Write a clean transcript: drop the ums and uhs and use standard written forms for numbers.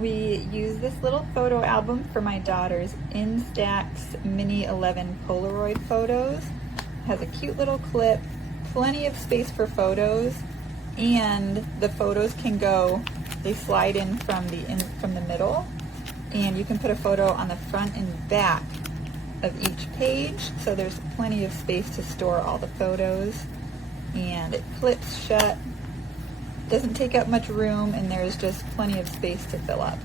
We use this little photo album for my daughter's Instax Mini 11 Polaroid photos. It has a cute little clip, plenty of space for photos, and the photos can go, they slide in from the middle, and you can put a photo on the front and back of each page, so there's plenty of space to store all the photos, and it clips shut. Doesn't take up much room, and there's just plenty of space to fill up.